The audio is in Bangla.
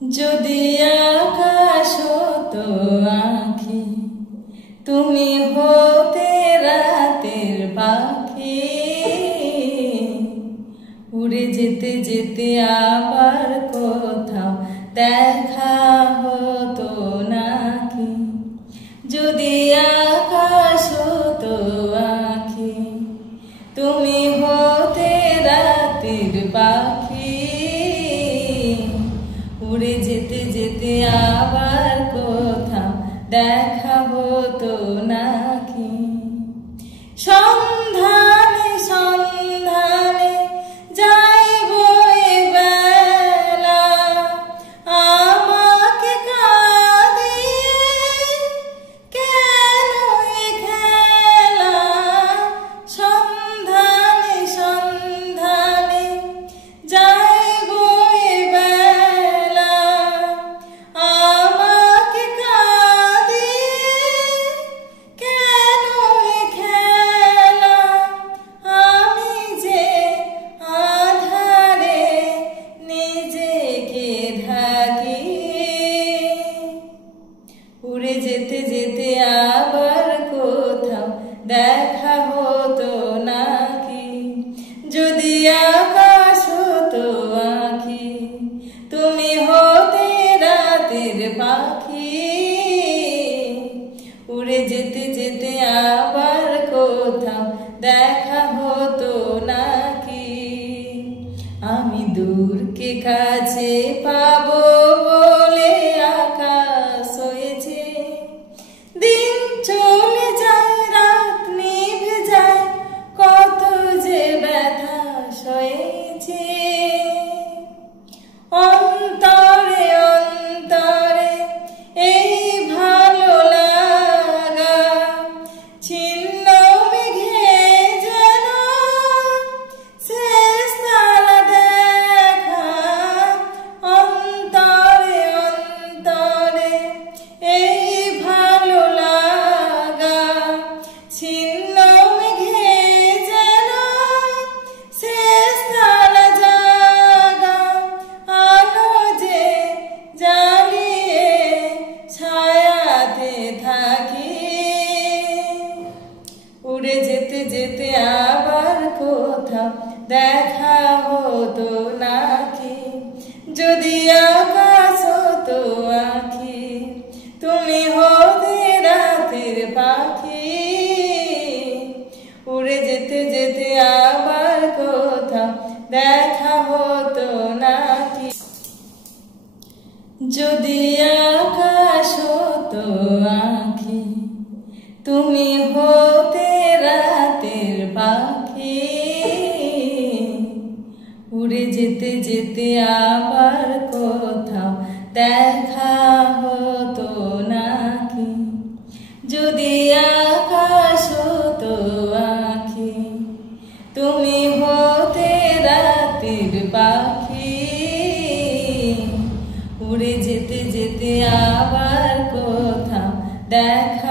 যদি আকাশ হতো আঁখি, তুমি হতে রাতের পাখি, উড়ে যেতে যেতে আবার কোথাও দেখা হতো নাকি। যদি আকাশ হতো আঁখি, তুমি হতে রাতের পাখি, উড়ে যেতে যেতে আবার কোথাও দেখা হতো নাকি। সন্ধানে সন্ধানে যাইব এ বেলা, আমাকে কাঁদিয়ে কেন এ খেলা। সন্ধানে সন্ধানে যাইব এ বেলা, আমাকে কাঁদিয়ে কেন এ খেলা। আমি যে আধারে নিজেকে ঢাকি, উড়ে যেতে যেতে আবার কোথাও দেখা হতো নাকি। যদি আকাশ হতো আঁখি, তুমি হতে রাতের পাখি, উড়ে যেতে যেতে আবার কোথাও দেখা হতো নাকি। আমি দূরকে কাছে পাবো বলে আকাশ হয়েছে, দিন চলে যায় রাত নিভে যায়, কত যে ব্যথা সয়েছে। অন্তরে অন্তরে এই ভালো লাগা, ছিন্ন মেঘে যেন শেষ তারা দেখা। অন্তরে অন্তরে এই ভালো লাগা, ছিন্ন মেঘে যেন শেষ তারা জাগা। আলো যে জ্বালিয়ে ছায়াতে থাকি, উড়ে যেতে যেতে আবার কোথাও দেখা হতো নাকি। যদি আকাশ হতো আঁখি, তুমি হতে রাতের পাখি, উড়ে যেতে যেতে আবার কোথাও দেখা হতো নাকি। যদি আকাশ হতো আঁখি, তুমি হতে রাতের পাখি, উড়ে যেতে যেতে আবার কোথাও দেখা হতো নাকি। যদি আকাশ হতো আঁখি, তুমি হতে রাতের পাখি, উড়ে যেতে যেতে আবার কোথাও দেখা